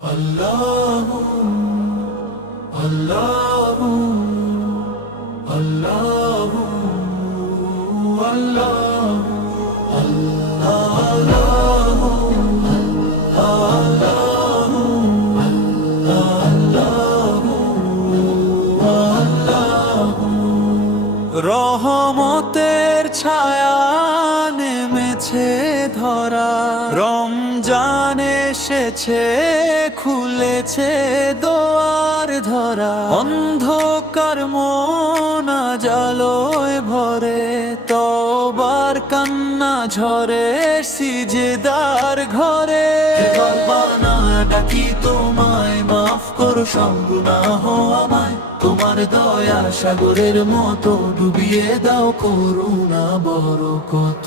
Allahu, Allahu, Allahu, Allahu, Allahu, Allahu, Allahu। রহমতের ছায়া নেমেছে ধরা, রমজান এসেছে খুলেছে দোয়ার ধরা। অন্ধকার মন আজ আলোয় ভরে, তওবার কান্না ঝরে সিজদার ঘরে। রব্বানা ডাকি তোমায়, মাফ করো সব গুনাহ আমায়। তোমার দয়া সাগরের মতো ডুবিয়ে দাও করুণা বরকত।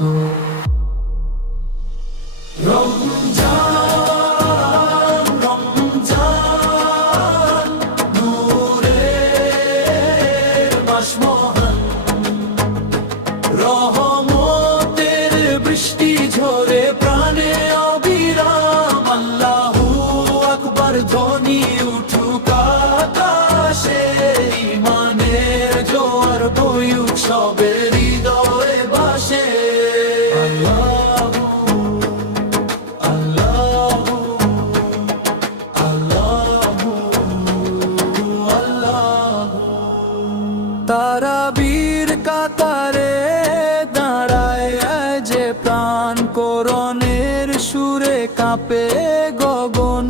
রমজান রমজান নূরের মাস মহান, রহমতের বৃষ্টি ঝরে প্রাণে অবিরাম। আল্লাহু আকবার ধ্বনি উঠুক আকাশে, ইমানের জোয়ার বইউক সবের হৃদয়ে বাসে। তারাবীর কাতারে দাঁড়ায় যে প্রাণ, কোরআনের সুরে কাঁপে গগন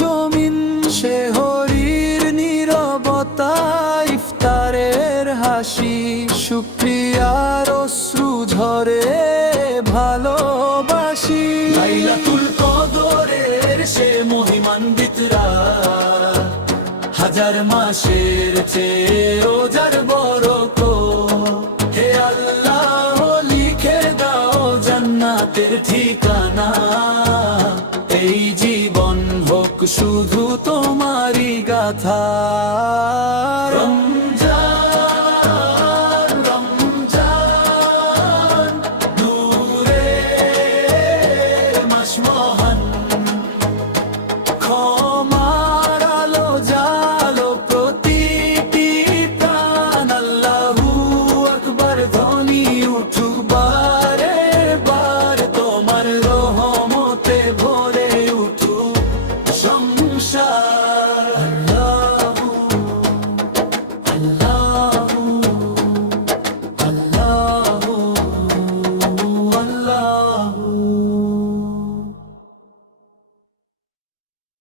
জমিন। শেহরির নীরবতা, ইফতারের হাসি, শুকরিয়ার অশ্রু ঝরে ভালোবাসি। লাইলাতুল কদরের সে মহিমান্বিত রাত, হাজার মাসের চেয়ে রোজার বরকত। হে আল্লাহ লিখে দাও জান্নাতের ঠিকানা, এই জীবন হোক শুধু তোমারই গাথা।